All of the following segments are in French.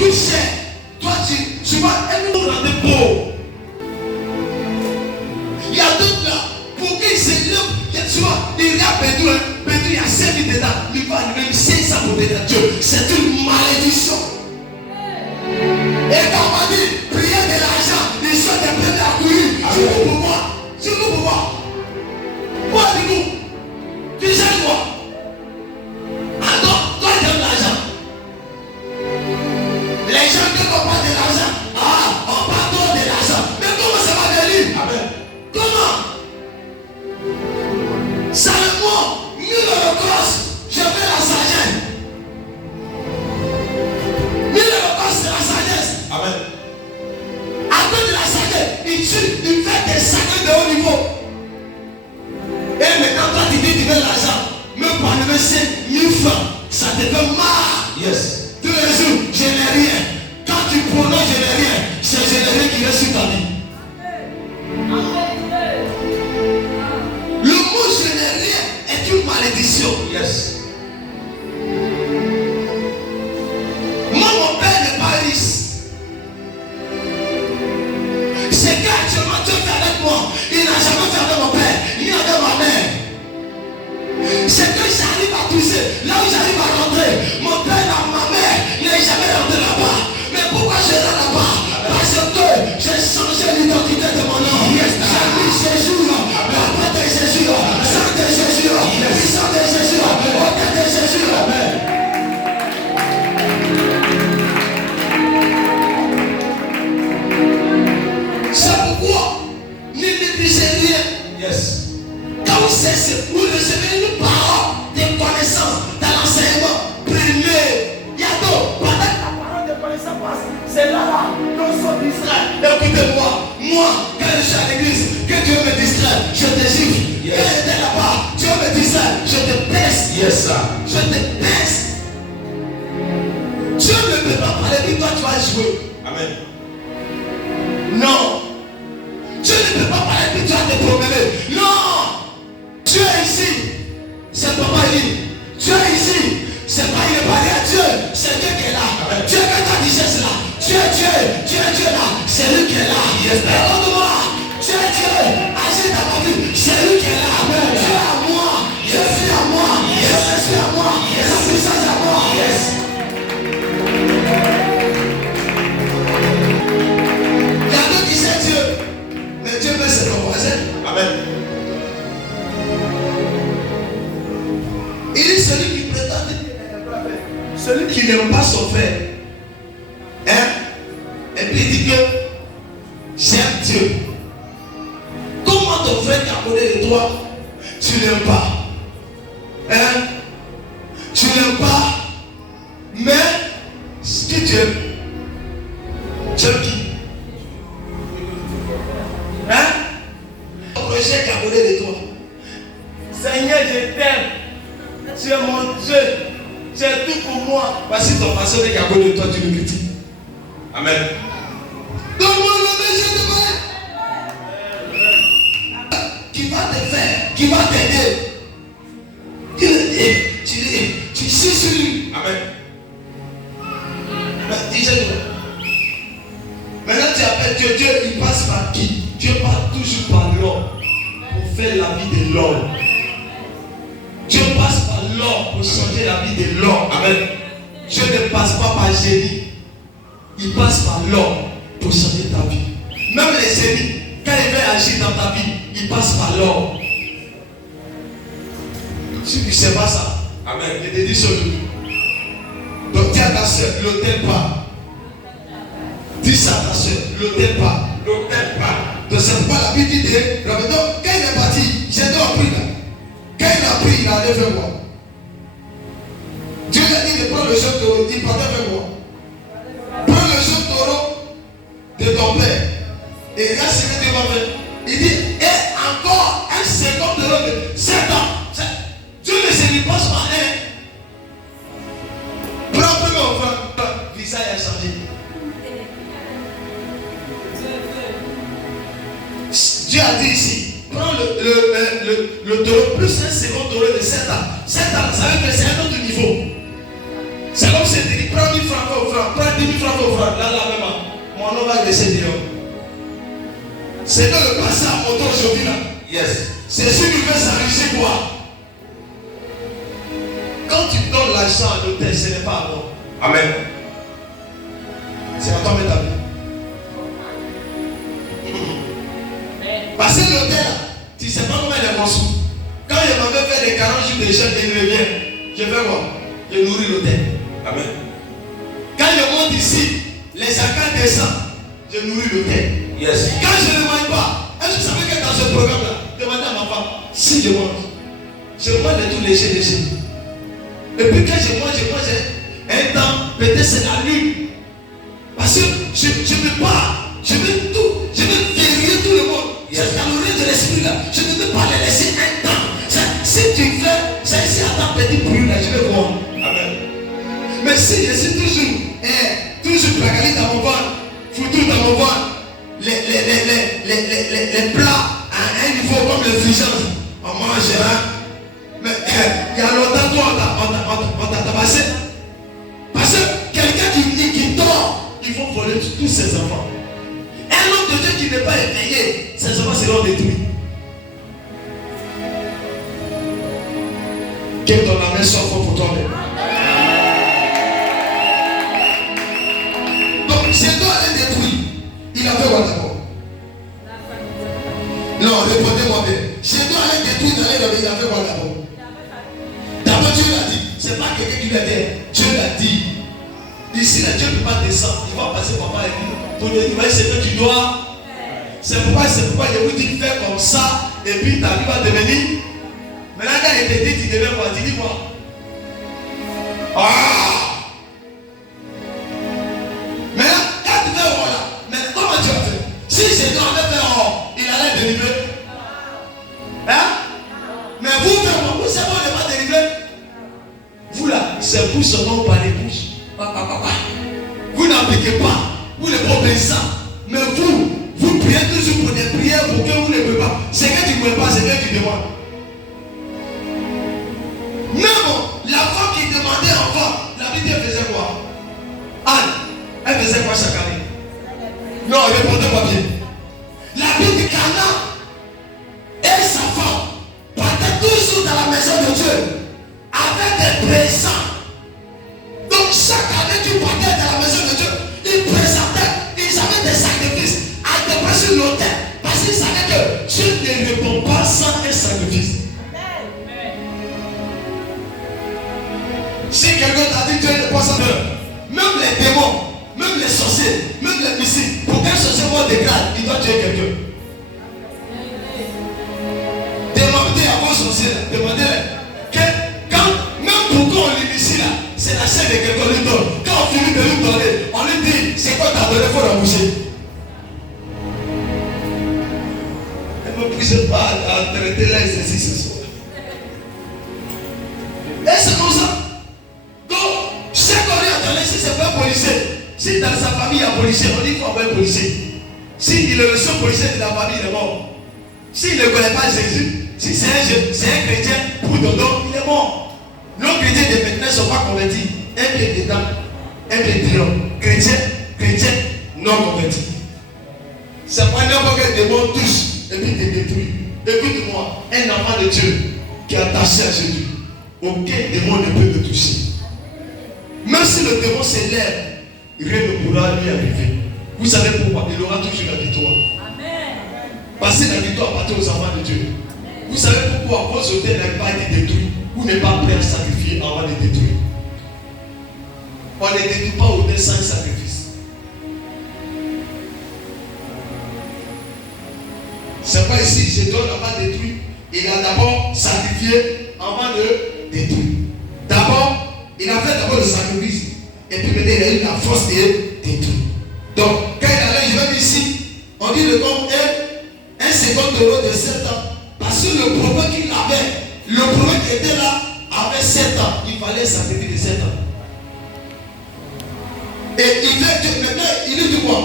coûte cher. Toi, tu vas être dans des pots. Il y a d'autres là, pour qu'ils s'élèvent, tu vois, il y a Pédou, il y a 5 000 dedans, il va lui-même 500 pour bénir Dieu. C'est une malédiction. Et quand on m'a dit, prier de l'argent, les gens des premiers à courir, tu veux pouvoir, tu veux pouvoir. Quoi dis-nous? Tu sais quoi? Alors, toi tu donnes l'argent. Les gens qui n'ont pas de l'argent, on pardonne de l'argent. Mais comment ça va venir? Amen. Comment? Salomon, nul holocauste, je fais la sagesse. Nul holocauste, c'est la sagesse. Amen. À cause de la sagesse, il fait des sacrifices de haut niveau. Et maintenant, toi tu dis tu veux l'argent, même pour enlever 5 000 francs, ça te fait mal. Yes. Tous les jours, je n'ai rien. Quand tu prononces je n'ai rien, c'est je n'ai rien qui reste sur ta vie. Le mot je n'ai rien est une malédiction. Yes. Moi, mon père n'est pas riche. C'est qu'actuellement Dieu fait avec moi. Il n'a jamais fait avec mon père, ni avec ma mère. C'est que j'arrive à toucher, là où j'arrive à rentrer. Mon père, ma mère, n'est jamais rentré là-bas. Mais pourquoi je rentre là-bas? Parce que j'ai changé l'identité de mon nom. J'ai mis Jésus, la paix de Jésus, sang de Jésus, puissance de Jésus, honneur de Jésus. Amen. C'est pourquoi ne négligez rien. Yes. Quand vous recevez une parole de connaissance dans l'enseignement, prenez. Il y a d'autres. Pendant que la parole de connaissance passe, c'est là qu'on se distrait. Écoutez-moi, moi, quand je suis à l'église, que Dieu me distrait, je te gifle. Yes. Quand j'étais là-bas, Dieu me distrait, je te pèse. Yes, sir. Je te pèse. Dieu ne peut pas parler, puis toi tu vas jouer. Amen. Non. Dieu ne peut pas parler, puis tu vas te promener. Non. Dieu est ici. C'est papa dit. Dieu est ici. C'est pas il est parlé à Dieu. C'est Dieu qui est là. Amen. Dieu qui t'a dit c'est là. Dieu est là. C'est lui qui est là. Yes. Écoute-moi. Dieu est Dieu. Agis dans ma vie. C'est lui qui est là. Amen. Dieu est à moi. Je suis à moi. Yes. Je suis à moi. Yes. La puissance à moi. Yes. Il y a d'autres qui savent Dieu. Mais Dieu veut c'est ton voisin. Amen. Il est celui qui prétend celui qui n'aime pas son frère. Hein? Et puis il dit que j'aime Dieu. Comment ton frère qui a collé de toi, tu n'aimes pas? Hein? Tu n'aimes pas? Mais ce que tu aimes, tu aimes qui? Hein? Ton frère qui a collé de toi. Seigneur, je t'aime. Tu es mon Dieu. Tu es tout pour moi. Voici ton pasteur qui a connu de toi, tu le critiques. Amen. Donne-moi le péché de moi. Qui va te faire, qui va t'aider. Tu sais sur lui. Amen. Maintenant tu appelles Dieu. Dieu il passe par qui? Dieu passe toujours par l'homme pour faire la vie de l'homme. Dieu passe par l'homme pour changer la vie de l'homme. Amen. Dieu ne passe pas par génie. Il passe par l'homme pour changer ta vie. Même les génies, quand ils veulent agir dans ta vie, ils passent par l'homme. Si tu ne sais pas ça, amen. Je te dis sur lui. Donc dis à ta soeur, l'autel pas. Dis ça à ta soeur, l'autel pas. L'autel pas. Donc c'est pourquoi la Bible dit, donc quand il est parti, j'ai deux appris là. Quand il a pris, il a allé vers moi. Dieu lui a dit de prendre le jeune taureau, il partait vers moi. Prends le jeune taureau de ton père. Et regarde ce que Dieu va faire. Il dit, et encore un second taureau de 7 ans. Dieu ne se lui passe pas un. Prends le enfant, le visage a changé. Dieu a dit ici. Prends le taureau plus un second taureau de 7 ans. 7 ans, ça veut dire que c'est un autre niveau. C'est comme si tu dis prends 1000 francs, prends 10 000 francs, programme, là même, mon nom va laisser dehors. C'est dans le passé à mon tour aujourd'hui là. Yes. C'est ce qui veut s'enrichir quoi? Quand tu donnes l'argent à l'hôtel, ce n'est pas à moi. Amen. C'est à toi de ta vie. Parce que l'hôtel là, tu ne sais pas comment il est construit. Quand il m'avait fait des 40 jours de chef, il revient. Je fais quoi? Je nourris l'hôtel. Amen. Quand je monte ici, les accords descendent, je nourris l'hôtel. Yes. Quand je ne mange pas, est-ce que vous savez que dans ce programme-là, demandez à ma femme, si je mange de tout léger. Et puis quand je mange un temps, peut-être c'est la lune. Parce que je ne veux pas, je veux tout, je veux verrouiller tout le monde. Yes. C'est dans le de l'esprit là, je ne veux pas les laisser un temps. Si tu fais, c'est ici à ta petite brûle là, je vais voir. Amen. Mais si je suis toujours plagalé dans mon ventre, foutu dans mon ventre, les plats à un niveau comme le frisance, on mange, hein. Mais il y a longtemps, toi, on t'a tabassé. Parce que quelqu'un qui dort, il faut voler tous ses enfants. Un homme de Dieu qui n'est pas éveillé, ses enfants seront détruits. Que ton amen soit fort pour toi-même. Donc, c'est toi qui est détruit. Il a fait quoi d'abord? Non, répondez-moi bien. C'est toi qui est détruit, il a fait quoi d'abord? D'abord, Dieu l'a dit. C'est pas quelqu'un qui l'a dit. Dieu l'a dit. Ici, là, Dieu ne peut pas descendre. Il va passer papa et lui. Pour lui dire, c'est toi qui dois. C'est pourquoi je vous dis fais comme ça. Et puis ta vie va devenir. Maintenant, quand il te dit, tu deviens quoi? Tu dis quoi? Ah! Maintenant, quand tu fais voilà, mais comment tu vas faire? Si c'est toi qui fais or, il allait délivrer. Hein? Mais vous, vous savez, on n'est pas délivré. Vous là, c'est vous seulement par les bouches. Vous n'appliquez pas, vous n'êtes pas obéissant. Mais vous priez toujours pour des prières pour que vous ne pouvez pas. C'est que tu ne pouvez pas, c'est que tu demandes. Même la femme qui demandait enfant, la Bible faisait quoi? Anne, elle faisait quoi chaque année? Non, répondez-moi bien. La Bible dit qu'Anna et sa femme partaient toujours dans la maison de Dieu avec des présents. Donc chaque année tu partais dans la maison de Dieu, ils présentaient, ils avaient des sacrifices à déposer sur l'autel parce qu'ils savaient que Dieu ne répond pas sans un sacrifice. Si quelqu'un t'a dit Dieu n'est pas sans eux, même les démons, même les sorciers, même les mystiques, pour qu'un sorcier voit des grades, il doit tuer quelqu'un. Demandez à vos sorciers, demandez-les que quand, même pour qu'on l'initie là, c'est la chaîne de quelqu'un lui donne. Quand on finit de lui donner, on lui dit c'est quoi t'as donné, il faut la bouger. Ne me poussez pas à traiter l'exercice ce soir. Et c'est comme ça. Donc, chaque année, attendez, si c'est pas un policier, si dans sa famille il y a un policier, on dit qu'il faut avoir un policier. Si il est le seul policier de la famille, il est mort. S'il ne connaît pas Jésus, si c'est un chrétien, pour Dodo, il est mort. Nos chrétiens de maintenant ne sont pas convertis. Un pied dedans, un pied dehors. Chrétien, non converti. C'est pas n'importe quel démon touche et puis te détruit. Écoute-moi, un enfant de Dieu qui est attaché à Jésus, aucun démon ne peut le toucher. Même si le démon s'élève, rien ne pourra lui arriver. Vous savez pourquoi? Il aura toujours la victoire. Amen. Parce que la victoire appartient aux enfants de Dieu. Amen. Vous savez pourquoi vos hôtels n'ont pas été détruits? Vous n'êtes pas prêt à sacrifier avant de détruire. On ne détruit pas hôtel sans sacrifice. C'est pas ici, je dois n'a pas détruit. Il a d'abord sacrifié avant de détruire. D'abord, il a fait d'abord le sacrifice. Et puis maintenant, il a eu la force de détruire. Donc, quand il allait, je vais dire ici, on dit le nom est un second euro de 7 ans. Parce que le prophète qu'il avait, le prophète qui était là, avait 7 ans. Il fallait sacrifier de 7 ans. Et il fait que maintenant, il lui dit quoi?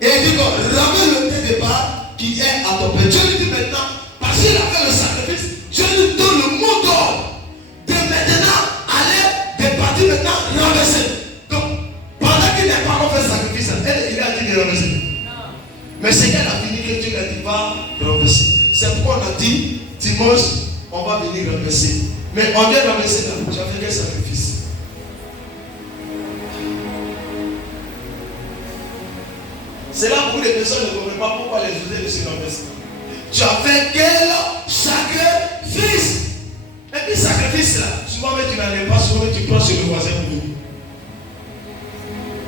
Et il dit quoi? Ramène le thé de départ qui est à ton père. Dieu lui dit maintenant, parce qu'il a fait le sacrifice, Dieu lui donne le mot d'ordre de maintenant aller, de partir maintenant renverser. Donc, pendant qu'il n'est pas encore fait le sacrifice, Mais c'est qu'elle a fini que Dieu a dit va renverser. C'est pourquoi on a dit dimanche, on va venir renverser. Mais on vient renverser là. Tu as fait quel sacrifice? C'est là beaucoup de personnes ne comprennent pas pourquoi les José ne se renversent. Tu as fait quel sacrifice? Et puis sacrifice là, souvent mais tu n'en es pas, souvent tu prends sur le voisin pour nous.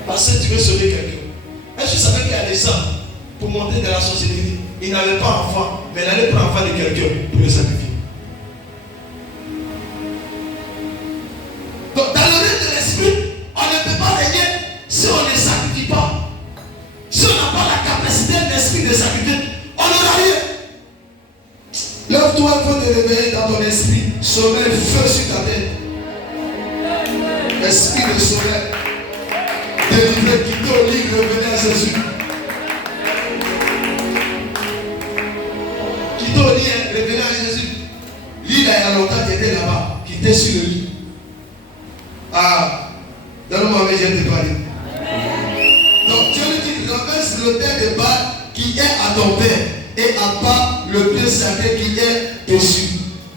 Parce que tu veux sauver quelqu'un. Est-ce que tu savais qu'il y a des gens pour monter dans la société? Ils n'avaient pas enfant, mais ils allaient prendre l'enfant de quelqu'un pour le sacrifier. Donc dans le règne de l'esprit, on ne peut pas régner si on ne sacrifie pas. Si on n'a pas la capacité d'esprit de sacrifier, on n'aura rien. Lève-toi, il faut te réveiller dans ton esprit. Sommeil, feu sur ta tête. Esprit de sommeil. Délivré, quittez au lit, revenez à Jésus. Quittez au lit, revenez à Jésus. Lui, là, il y a longtemps, il était là-bas. Quittez sur le lit. Ah, donne-moi, mais je te parle. Donc, Dieu lui dit, renverse l'autel de Baal qui est à ton père et à part le Dieu sacré qui est dessus.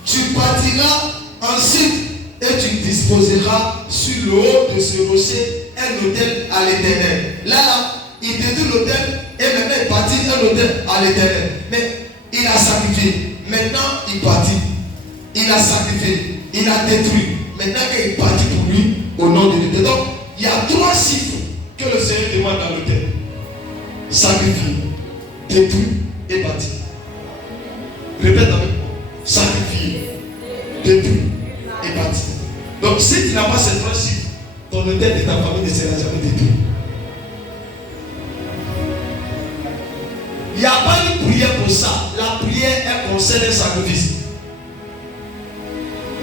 Tu bâtiras ensuite et tu disposeras sur le haut de ce rocher un autel à l'Éternel. Là, il détruit l'autel et maintenant il bâtit un autel à l'Éternel. Mais il a sacrifié. Maintenant, il bâtit. Il a sacrifié. Il a détruit. Maintenant, il bâtit pour lui au nom de Dieu. Donc, il y a 3 chiffres que le Seigneur demande dans l'autel. Sacrifier, détruire et bâtir. Répète avec moi. Sacrifier, détruire et bâtir. Donc si tu n'as pas ces 3 chiffres, ton autel de ta famille ne sera jamais détruit. Il n'y a pas une prière pour ça. La prière est concerne un sacrifice.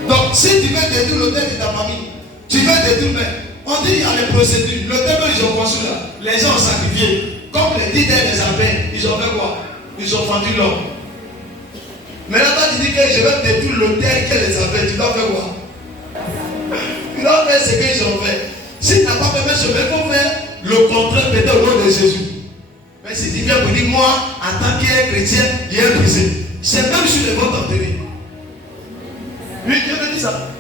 Donc si tu veux détruire l'autel de ta famille, tu veux détruire, on dit il y a les procédures. L'autel qu'ils ont construit là, les gens ont sacrifié. Comme les 10 des abeilles, ils ont fait quoi? Ils ont vendu l'homme. Maintenant, quand tu dis que je vais détruire l'autel que les abeilles, tu dois faire quoi? Tu dois faire ce qu'ils ont fait. Si tu n'as pas fait ce chemin, il faut faire le contraire peut-être au nom de Jésus. Mais si tu viens pour dire, moi, en tant que chrétien, il y a un brisé. C'est même sur les ventes enterrées. Oui, Dieu me dit ça.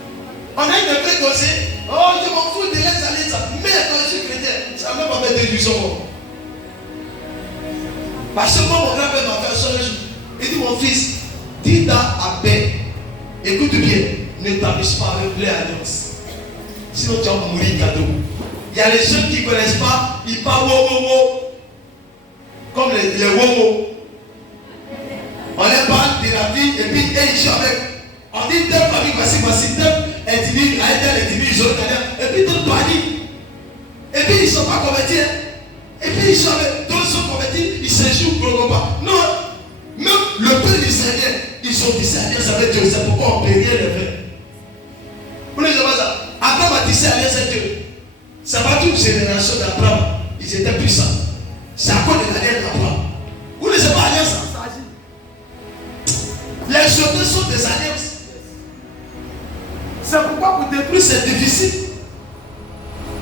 On a une vraie dossier. Oh, je m'en fous de laisse aller ça. Mais quand je suis chrétien, ça ne va pas faire des illusions. Parce que moi, mon grand-père m'a fait ça un jour. Il dit, mon fils, dis à paix. Écoute bien, ne t'amuse pas avec l'alliance. Sinon, tu vas mourir cadeau. Il y a les jeunes qui ne connaissent pas, ils parlent wow. Comme les wow. On leur parle de la vie et puis ils jouent avec. On dit telle famille, voici, telle individu, ils ont et puis telle famille. Et puis ils ne sont pas convertis. Et puis ils jouent avec. Tous sont convertis, ils se jouent pour pas. Non, même le peuple israélien, ils sont discernés avec Dieu. C'est pourquoi on ne peut rien les faire. Vous ne savez pas ça. Abraham a tissé alliance avec Dieu. Ça va toute génération d'Abraham. Ils étaient puissants. C'est à cause de l'alliance d'Abraham. Vous ne savez pas alliance. Les choses sont des alliances. C'est pourquoi pour détruire c'est difficile.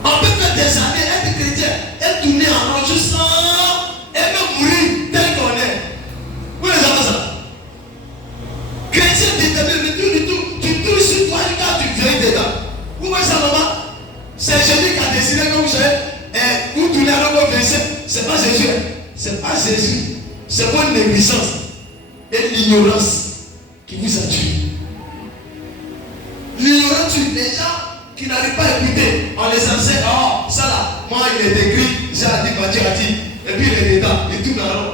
On peut faire des années, être chrétien, être tourné en rond juste et même mourir tel qu'on est. Vous ne savez pas ça. Chrétien, du tout, tu touches sur toi quand tu viens dedans. Vous voyez ça, maman? C'est Jésus qui a décidé que vous savez, vous tournez à l'autre verset. C'est pas Jésus. C'est pas Jésus. C'est pas une négligence et l'ignorance qui vous a tué. L'ignorance tue les gens qui n'arrivent pas à écouter. On les enseigne, oh, ça là, moi il est écrit, j'ai dit, Dieu a dit, et puis il est dedans, il tourne en rond.